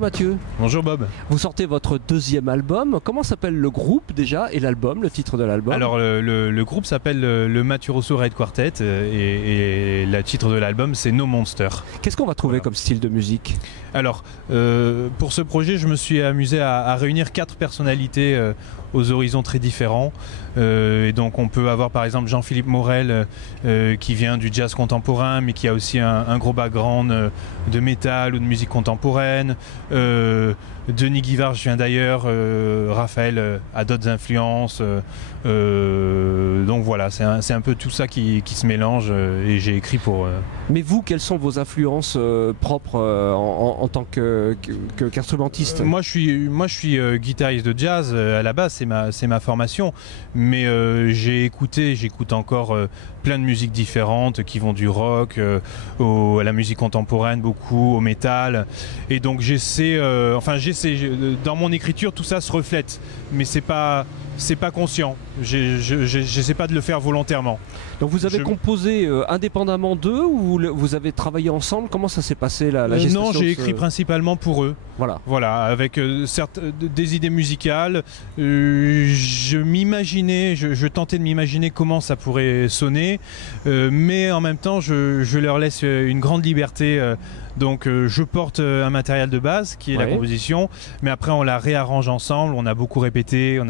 Bonjour Mathieu. Bonjour Bob. Vous sortez votre deuxième album. Comment s'appelle le groupe déjà et l'album, le titre de l'album? Alors le groupe s'appelle le Mathieu Rosso Raid Quartet et le titre de l'album c'est No Monster. Qu'est-ce qu'on va trouver comme style de musique? Alors pour ce projet je me suis amusé à réunir 4 personnalités aux horizons très différents. Et donc on peut avoir par exemple Jean-Philippe Morel qui vient du jazz contemporain mais qui a aussi un gros background de métal ou de musique contemporaine. Denis Guivard vient d'ailleurs, Raphaël a d'autres influences. Donc voilà, c'est un peu tout ça qui se mélange et j'ai écrit pour... Mais vous, quelles sont vos influences propres en tant qu'instrumentiste? Moi je suis guitariste de jazz à la base, c'est ma formation, mais j'écoute encore plein de musiques différentes qui vont du rock à la musique contemporaine, beaucoup au métal, et donc j'essaie, dans mon écriture tout ça se reflète, mais c'est pas conscient, j'essaie pas de le faire volontairement. Donc vous avez composé indépendamment d'eux ou vous avez travaillé ensemble? Comment ça s'est passé la gestation? Non, j'ai écrit principalement pour eux. Voilà, avec certes des idées musicales. Je tentais de m'imaginer comment ça pourrait sonner, mais en même temps je leur laisse une grande liberté. Donc je porte un matériel de base qui est la composition, mais après on la réarrange ensemble, on a beaucoup répété,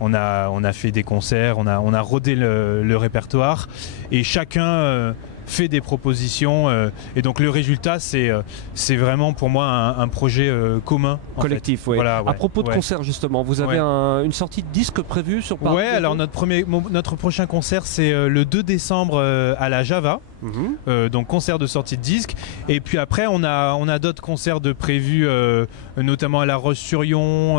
on a fait des concerts, on a rodé le répertoire et chacun fait des propositions et donc le résultat c'est vraiment pour moi un projet commun collectif. Voilà, à propos de concert justement, vous avez une sortie de disque prévue sur Paris? Ouais, alors notre prochain concert c'est le 2 décembre à la Java. Donc concert de sortie de disque, et puis après on a d'autres concerts de prévus, notamment à La Roche-sur-Yon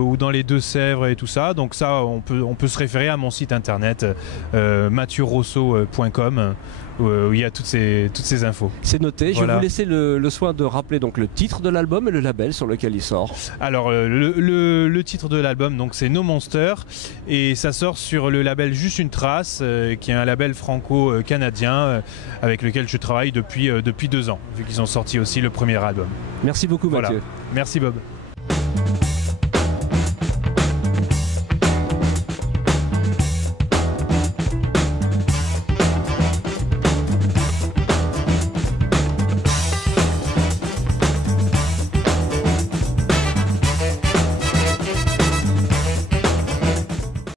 ou dans les Deux-Sèvres et tout ça. Donc ça on peut se référer à mon site internet mathieurosso.com où il y a toutes ces infos. C'est noté. Je vais vous laisser le soin de rappeler donc le titre de l'album et le label sur lequel il sort. Alors le titre de l'album donc c'est No Monster et ça sort sur le label Juste une Trace qui est un label franco-canadien avec lequel je travaille depuis 2 ans, vu qu'ils ont sorti aussi le premier album. Merci beaucoup Mathieu. Merci Bob.